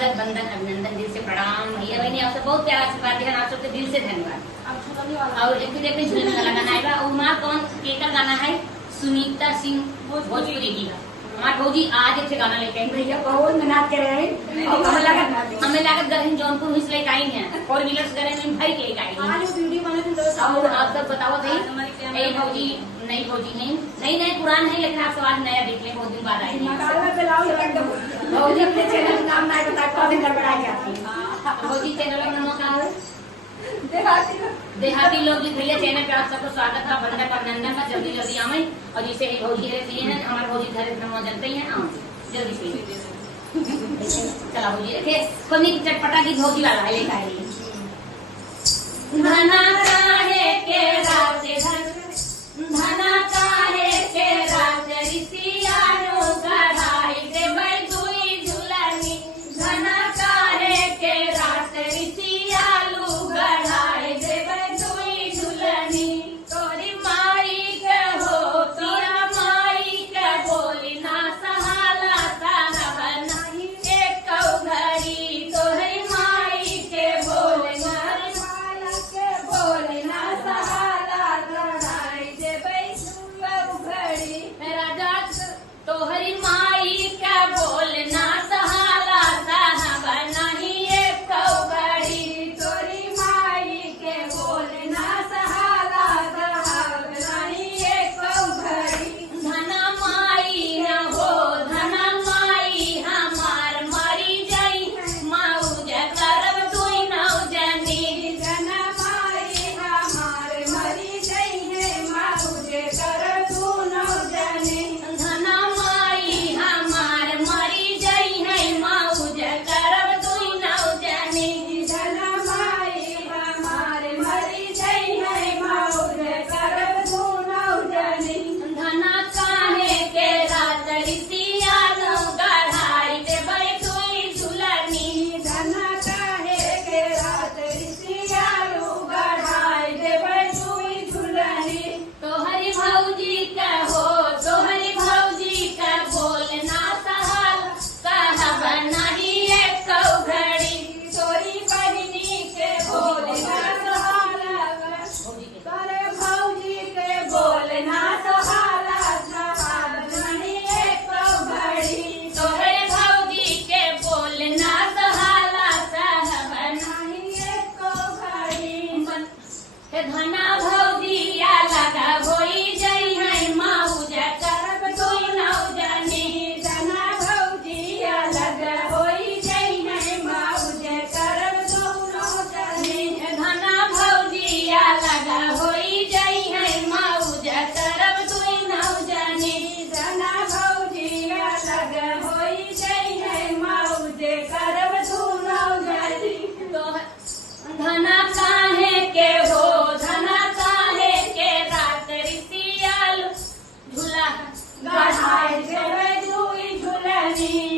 स्वागत, वंदन, अभिनंदन, दिल से प्रणाम। भैया बहनी आपसे बहुत प्यारा आशीर्वाद दिया, आप सबके दिल से धन्यवाद। और एक देखते झूलने वाला गाना आएगा, और माँ कौन केकर गाना है? सुनीता सिंह भोजपुरी की। हमारे भौजी आज एक गाना लेके आई भैया, बहुत मेहनत कर रहे हैं। हमें लागत गए जौनपुर हिस्स लेके आई है, 4 व्हीलर्स गए में भाई के लेके आई है। और आप सब बताओ भाई, एक भौजी नई भौजी नहीं नई पुरान है, लेकिन आप सवाल नया देख ले, बहुत दिन बाद आई भौजी। अपने चैनल का नाम नहीं बता, कौन दिन गड़बड़ाई जाती है भौजी। चैनल का नाम क्या है? देहाती लोग भैया चैनल पे आप सबको स्वागत है, वंदन अभिनंदन का। जल्दी जल्दी आवे, और जिसे भौजी है हमारे भौजी घर में जनते हैं, जल्दी से चला भौजी रखे कोनी चटपटा की भौजी वाला है लेकर आई। धना काहे के राते धना काहे के राते रिसियानो गढ़ाई दे भाई दुई झुलानी। धना काहे के राते रिसियालू गढ़ाई दे भाई दुई झुलानी। तोरी माई के हो तोरा माई के बोली ना सहाला साहब नहीं एक घड़ी। तोरी माई के बोले ना के बोले ना सहाला गढ़ाई दे भाई घड़ी। राजा तोहरी माई के बोले ना सहाला साहब नहीं एक घड़ी। तोरी माई के बोले ना सहाला साहब नहीं एक घड़ी। धना माई है हो धना माई हमार मरी जाई मौज करब दुई नौजनी। धना माई हमार मरी जाई है मौज करब दू नौजनी। धना माई हमार मरी जाई है मौज करब दुई नौजनी। धना माई हमार मरी जाई है मौज करब दू नौजनी। धना काहे के रात रिसियानो गढ़ाई दे भाई दुई झुलनी। धना काहे के रात रिसियानो गढ़ाई दे भाई दुई झुलनी। तोहरी भौजी के हो तोहरी भौजी के बोले ना सहाल कहब नहीं एक घड़ी। तोरी बहिनी के बोले ना सहाला तोरे भौजी के बोले ना सहाला साहब नहीं एक घड़ी। तोरे भौजी के बोले ना सहाला साहब नहीं एक घड़ी। धना भौजिया लगा होई जई है मौज करब दुई नौजनी। धना भौजिया लगा होई जई है मौज करब दू नौजनी। धना भौजिया लगा होई जई है मौज करब दुई नौजनी। धना भौजिया लगा होई जई है मौज करब दू नौजनी। धना काहे के हो धना काहे के रात रिसियाल झूला गढ़ाई दे दुई झुलनी।